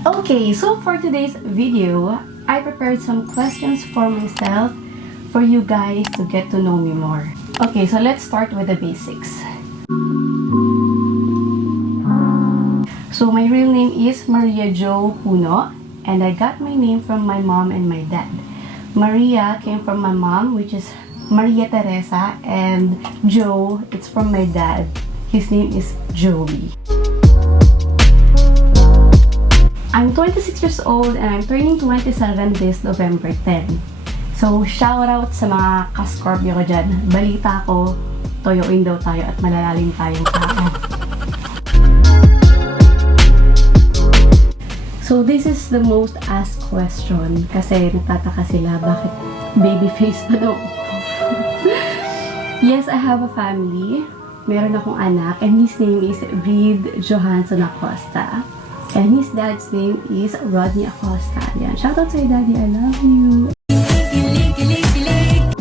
Okay, so for today's video, I prepared some questions for myself for you guys to get to know me more. Okay, so let's start with the basics. So my real name is Maria Jo Huno, and I got my name from my mom and my dad. Maria came from my mom, which is Maria Teresa, and Joe, it's from my dad. His name is Joey. I'm 26 years old and I'm turning 27 this November 10. So, shoutout sa mga ka-Scorpio ko dyan. Balita ko, toyoin daw tayo at malalalim tayong tao. So, this is the most asked question kasi nagtataka sila bakit baby face pa daw. Yes, I have a family. Meron akong anak and his name is Reed Johansson Acosta. And his dad's name is Rodney Acosta. Yan. Shoutout sa'yo, Daddy. I love you.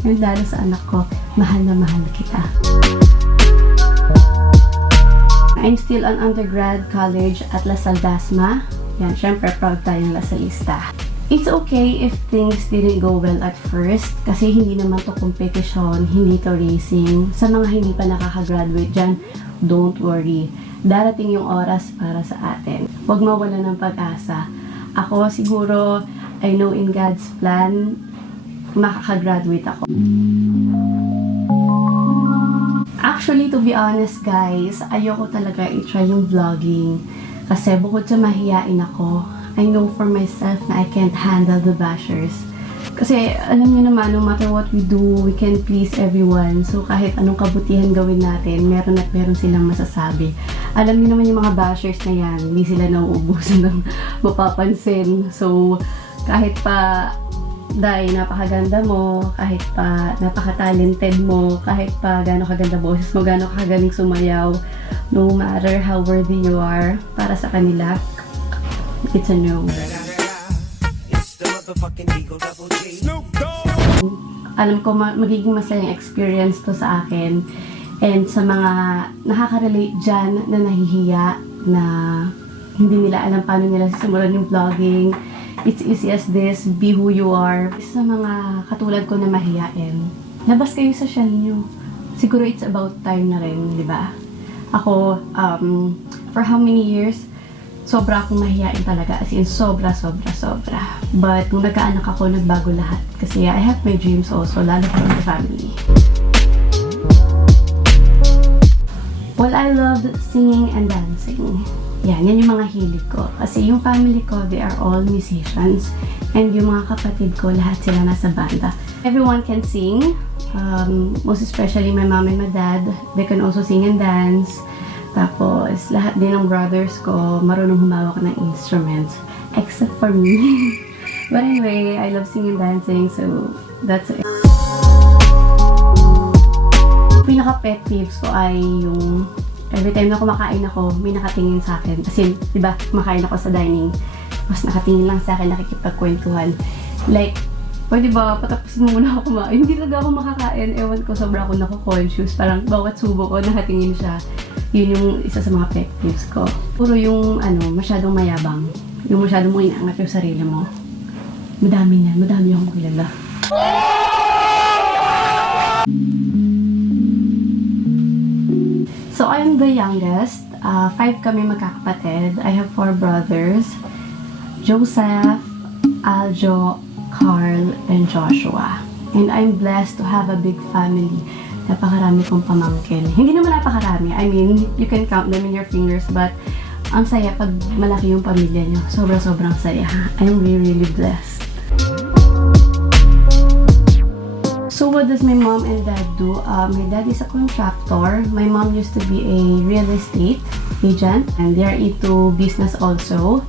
And lalo sa anak ko, mahal na mahal kita. I'm still an undergrad college at La Salle Dasma. Yan, syempre proud tayong Lasalista. It's okay if things didn't go well at first kasi hindi naman to competition, hindi to racing. Sa mga hindi pa nakaka-graduate dyan, don't worry. Darating yung oras para sa atin. Huwag mawala ng pag-asa. Ako siguro, I know in God's plan, makaka-graduate ako. Actually, to be honest guys, ayoko talaga i-try yung vlogging. Kasi bukod sa mahiyain ako, I know for myself na I can't handle the bashers. Kasi alam niyo naman, no matter what we do, we can please everyone. So kahit anong kabutihan gawin natin, meron at meron silang masasabi. Alam niyo naman yung mga bashers na yan, hindi sila nauubusan ng mapapansin. So kahit pa dahil napakaganda mo, kahit pa napaka-talented mo, kahit pa gano'ng kaganda boses mo, gano'ng kagaling sumayaw, no matter how worthy you are, para sa kanila, it's a no. Alam ko magiging masayang experience to sa akin and sa mga nakaka-relate dyan na nahihiya na hindi nila alam paano nila simulan yung vlogging. It's easy as this, be who you are. Sa mga katulad ko na mahiyain, labas kayo sa shell nyo. Siguro it's about time na rin, di ba? Ako, for how many years, sobra akong mahiyain talaga. As in, sobra. But, nung nagkaanak ako, nagbago lahat. Kasi I have my dreams also, lalo from the family. Well, I love singing and dancing. Yan yung mga hilig ko. Kasi yung family ko, they are all musicians. And yung mga kapatid ko, lahat sila nasa banda. Everyone can sing. Most especially my mom and my dad. They can also sing and dance. Tapos, lahat din ng brothers ko marunong humawak ng instruments. Except for me. But anyway, I love singing and dancing, so that's it. Pinaka-pet peeves ko ay yung every time na kumakain ako, may nakatingin sa akin. Kasi, di ba, kumakain ako sa dining. Tapos nakatingin lang sa akin, nakikipagkwentuhan. Like, pwede ba, patapusin mo muna ako kumain? Hindi talaga ako makakain. Ewan ko, sobra ako nako-conscious. Parang bawat subo ko, nakatingin siya. Yun yung isa sa mga pet peeves ko. Puro yung, masyadong mayabang. Yung masyadong mo inaangat yung sarili mo. Madami yan. Madami akong kilala. So, I'm the youngest. 5 kami magkakapatid. I have 4 brothers. Joseph, Aljo, Carl, and Joshua. And I'm blessed to have a big family. Napakarami kong pamangkin. Hindi naman napakarami. I mean, you can count them in your fingers, but ang saya pag malaki yung pamilya nyo. Sobrang saya. I'm really blessed. So what does my mom and dad do? My dad is a contractor. My mom used to be a real estate agent, and they are into business also.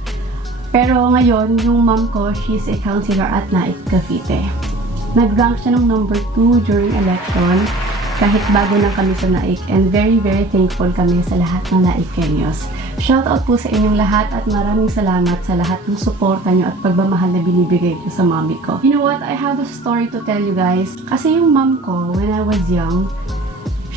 Pero ngayon, yung mom ko, she's a counselor at Naik Cavite. Nag-rank siya ng number 2 during election. Kahit bago lang kami sa Naik, and very thankful kami sa lahat ng Naikenyos. Shoutout po sa inyong lahat at maraming salamat sa lahat ng suporta nyo at pagmamahal na binibigay nyo sa mommy ko. You know what? I have a story to tell you guys. Kasi yung mom ko, when I was young,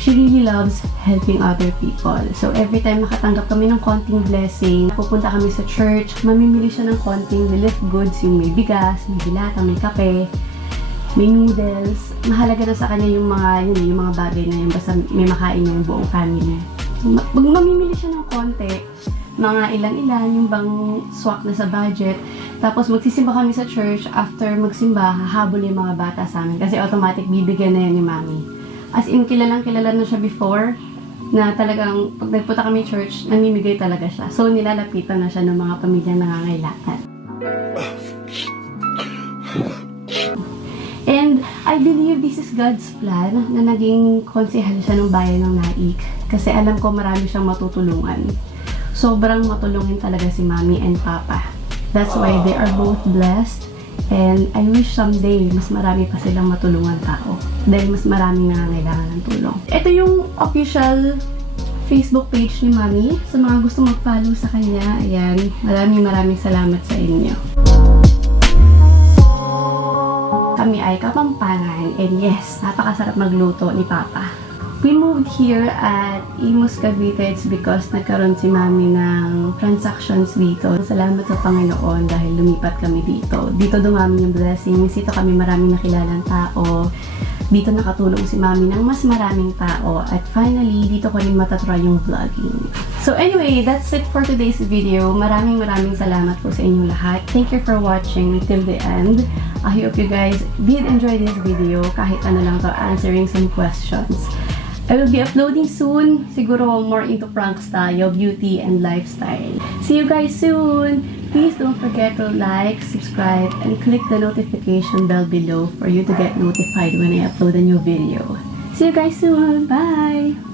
she really loves helping other people. So, every time makatanggap kami ng konting blessing, pupunta kami sa church, mamimili siya ng konting relief goods, yung may bigas, may dilata, may kape, may noodles. Mahalaga na sa kanya yung mga bagay na yun, basta may makain niya yung buong family. Pag mamimili siya ng konti, mga ilan-ilan, yung bang swak na sa budget. Tapos magsisimba kami sa church, after magsimba, hahabol yung mga bata sa amin. Kasi automatic bibigyan na yan ni Mami. As in, kilala na siya before, na talagang pag nagpunta kami church, namimigay talaga siya. So, nilalapitan na siya ng mga pamilyang nangangailangan. And I believe this is God's plan na naging konsehal siya ng bayan ng Naik. Kasi alam ko marami siyang matutulungan. Sobrang matulungin talaga si Mami and Papa. That's why they are both blessed. And I wish someday, mas marami pa silang matulungan tao. Dahil mas maraming nangangailangan ng tulong. Ito yung official Facebook page ni Mami. Sa mga gusto mag-follow sa kanya, ayan, maraming salamat sa inyo. Kami ay Kapampangan. And yes, napakasarap magluto ni Papa. We moved here at Imus, Cavite. It's because nagkaroon si Mami ng transactions dito. Salamat sa Panginoon dahil lumipat kami dito. Dito dumami yung blessings. Dito kami maraming nakilalang tao. Dito nakatulong si Mami ng mas maraming tao. At finally, dito ko rin matatry yung vlogging. So anyway, that's it for today's video. Maraming salamat po sa inyong lahat. Thank you for watching till the end. I hope you guys did enjoy this video. Kahit ano lang to, answering some questions. I will be uploading soon. Siguro more into pranks tayo, beauty and lifestyle. See you guys soon! Please don't forget to like, subscribe, and click the notification bell below for you to get notified when I upload a new video. See you guys soon! Bye!